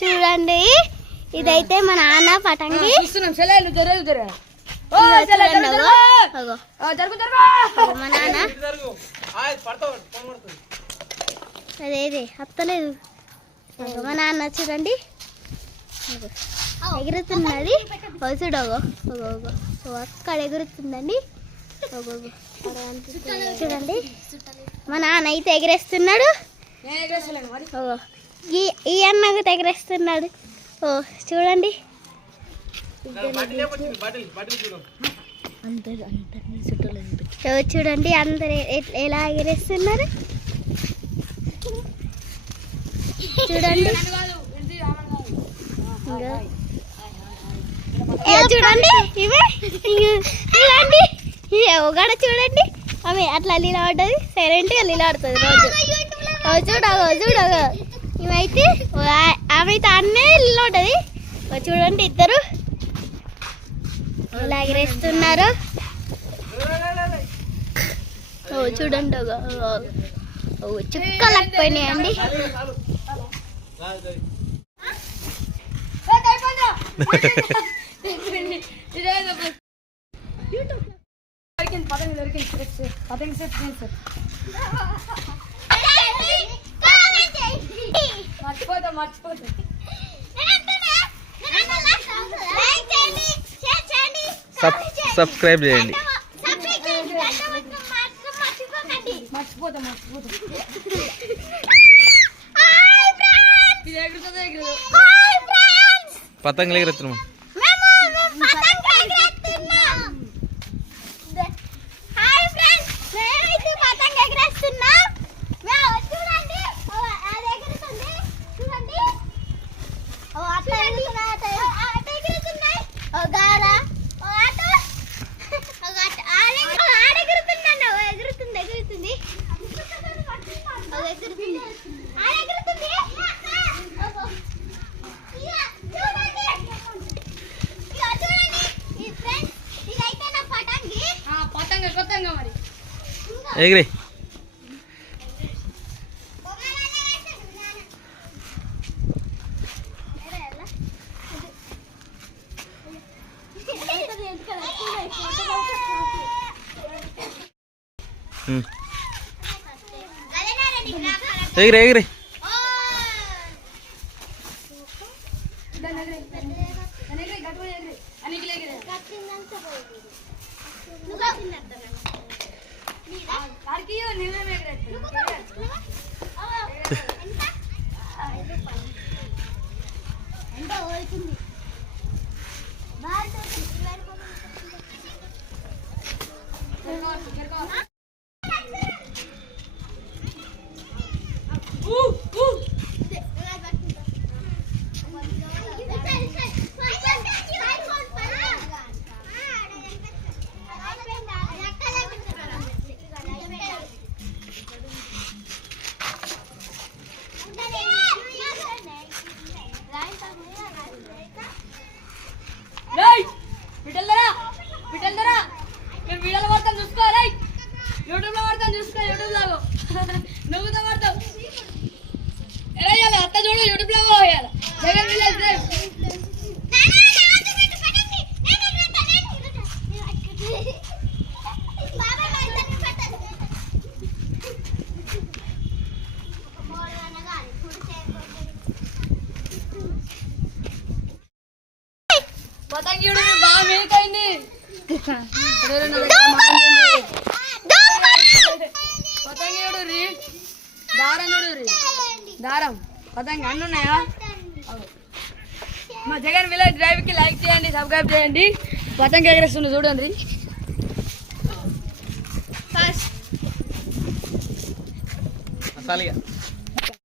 చూడండి. ఇదైతే మా నాన్న పటంగి మా నాన్న. అదేది అత్తలేదు. మా నాన్న చూడండి. అగో. ఎగురుతున్నది. చూడగో అక్కడ ఎగురుతుందండి. చూడండి. మా నాన్న అయితే ఎగరేస్తున్నాడు. ఈ ఈ అన్నకు ఎగరేస్తున్నాడు ఓ చూడండి. చూడండి అందరు ఎలా ఎగరేస్తున్నారు. చూడండి. చూడండి ఇవే. ఇగో చూడండి. ఇగో ఒకడ చూడండి. ఆమె అట్లా నిలబడ్డది సైలెంట్గా నిలబడుతుంది రోజు. చూడగో చూడగో. ఇవైతే ఆమె అయితే అన్నే నిలబడ్డది ఓ చూడండి ఇద్దరు. ఎలా ఎగరేస్తున్నారు. ఓ చూడండి ఓ, ఓ, ఓ చుక్కలు పోయినాయండి దొరికింది. పతంగి దొరికింది. పతంగి సార్ మర్చిపోతా మర్చిపోతా. సబ్ సబ్స్క్రైబ్ చేయండి. మర్చిపోతా మర్చిపోతా. పతంగులు ఎగురుతున్నాం హాయ్ ఫ్రెండ్స్ మేమైతే పతంగ ఎగరేస్తున్నాం మేము చూడండి ఓ, అది ఎగురుతుంది చూడండి ఓ అట్లా ఎగురుతున్నాయి అటు అటు ఎగురుతున్నాయి ఓ గార ఓ అటు ఓ అటు ఆడ ఎగురు- ఓ, ఆడ ఎగురుతుందండి ఓ ఎగురుతుంది ఎగురుతుంది ఓ ఎగురుతుంది ఆడ ఎగురుతుంది ఓ, ఇక చూడండి ఇక చూడండి ఈ ఫ్రెండ్స్ ఇదైతే నా పతంగి ఎగిరి. ఉమ్. ఎగిరి ఎగిరి. రేయ్ నువ్వుతో పడతావు ఎలా చేయాలి? అత్త చూడు యూట్యూబ్లో పోయాలి జగన్ విలేజ్. పతంగి బాగా మేకైంది పతంగి చూడు రీ. దారం చూడు రీ. దారం. పతంగి అన్ని ఉన్నాయా. మా జగన్ విలేజ్ డ్రైవ్కి లైక్ చేయండి సబ్స్క్రైబ్ చేయండి. పతంగి ఎగరేస్తుంది చూడండి మసాలిగా.